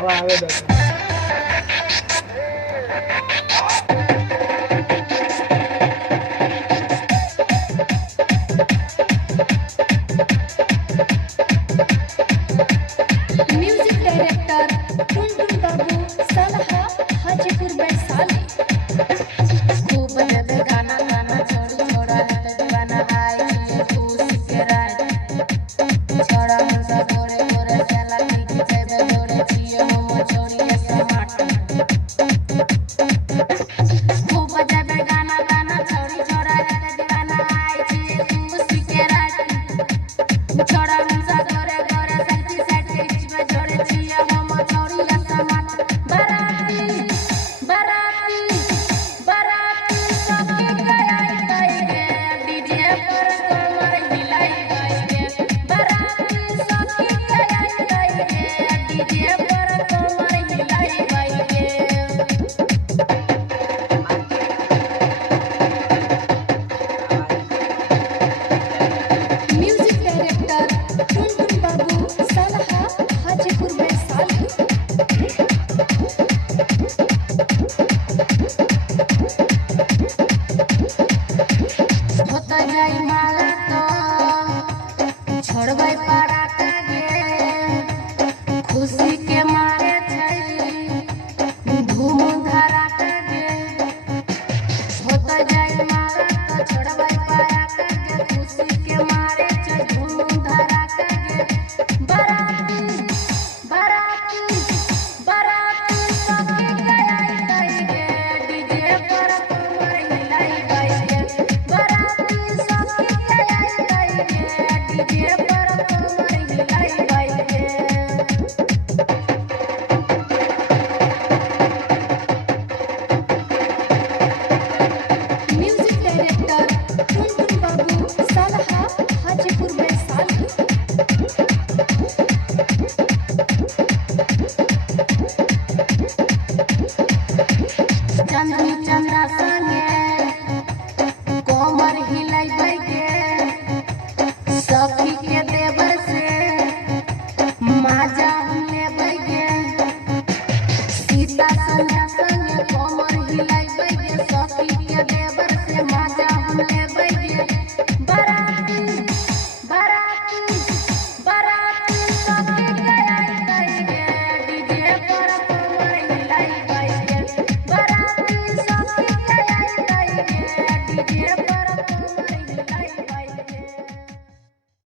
हवा आवे दो। म्यूजिक डायरेक्टर टुनटुन बाबू सलहा हाजीपुर वैशाली। खूब जब गाना गाना छोड़ी छोड़ा है तो दीवाना आए ये खुश के रात छोड़ा मुझे गोरे गोरे चला की जेबे जोड़े छिए हम छोड़िए समाट खूब जब गाना गाना छोड़ी छोड़ा है तो दीवाना आए ये खुश के रात छोड़ा मुझे गोरे गोरे सेल्फी सेट में जोड़े छिए हम छोड़िए समाट बराती बराती बराती सबके गया गए डीजे पर कमर हिलाई गए बराती सबके गया गए डीजे पर कमर हिलाई गए। म्यूजिक डायरेक्टर टुनटुन बाबू सलहा हाजीपुर वैशाली। होता जाई माला तो छोड़बै पारा गे खुशी